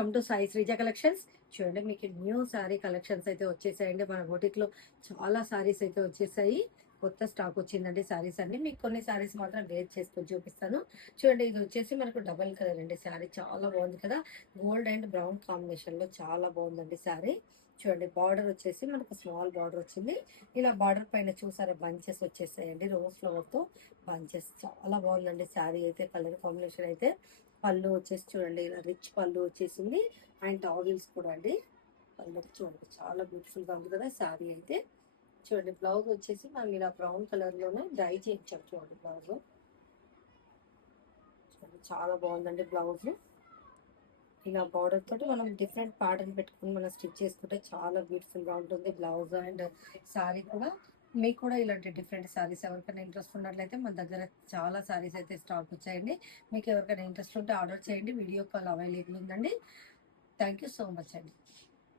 Welcome to Sai Sreeja collections. చూడండి, మీకు new sorry collections అయితే వచ్చేసాయండి. మన బొటిక్లో చాలా సారీస్ అయితే వచ్చేసాయి. కొత్త స్టాక్ వచ్చిందండి సారీస్ అండి. మీకు కొన్ని సారీస్ మాత్రం వేర్ చేసుకొని చూపిస్తాను. చూడండి, ఇది వచ్చేసి మనకు డబల్ కలర్ అండి. సారీ చాలా బాగుంది కదా, గోల్డ్ అండ్ బ్రౌన్ కాంబినేషన్ లో చాలా బాగుందండి సారీ. చూడండి, బార్డర్ వచ్చేసి మనకు స్మాల్ బార్డర్ వచ్చింది. ఇలా బార్డర్ పైన చూసారా బంచెస్ వచ్చేసాయండి, రోజ్ ఫ్లవర్ తో బంచెస్. చాలా బాగుందండి సారీ అయితే. కలర్ కాంబినేషన్ అయితే పళ్ళు వచ్చేసి చూడండి, ఇలా రిచ్ పళ్ళు వచ్చేసింది. అండ్ టాగిల్స్ కూడా అండి. పళ్ళు చూడండి, చాలా బ్యూటిఫుల్ గా ఉంది కదా శారీ అయితే. చూడండి, బ్లౌజ్ వచ్చేసి మనం ఇలా బ్రౌన్ కలర్ లోనే డై చేయించాం. చూడండి, బ్లౌజ్ చూడండి, చాలా బాగుందండి బ్లౌజ్. ఇలా బార్డర్ తోటి మనం డిఫరెంట్ ప్యాటర్న్ పెట్టుకుని మనం స్టిచ్ చేసుకుంటే చాలా బ్యూటిఫుల్ గా ఉంటుంది బ్లౌజ్ అండ్ శారీ కూడా. మీకు కూడా ఇలాంటి డిఫరెంట్ సారీస్ ఎవరికైనా ఇంట్రెస్ట్ ఉన్నట్లయితే మన దగ్గర చాలా సారీస్ అయితే స్టాక్ వచ్చాయండి. మీకు ఎవరికైనా ఇంట్రెస్ట్ ఉంటే ఆర్డర్ చేయండి. వీడియో కాల్ అవైలబుల్ ఉందండి. థ్యాంక్ యూ సో మచ్ అండి.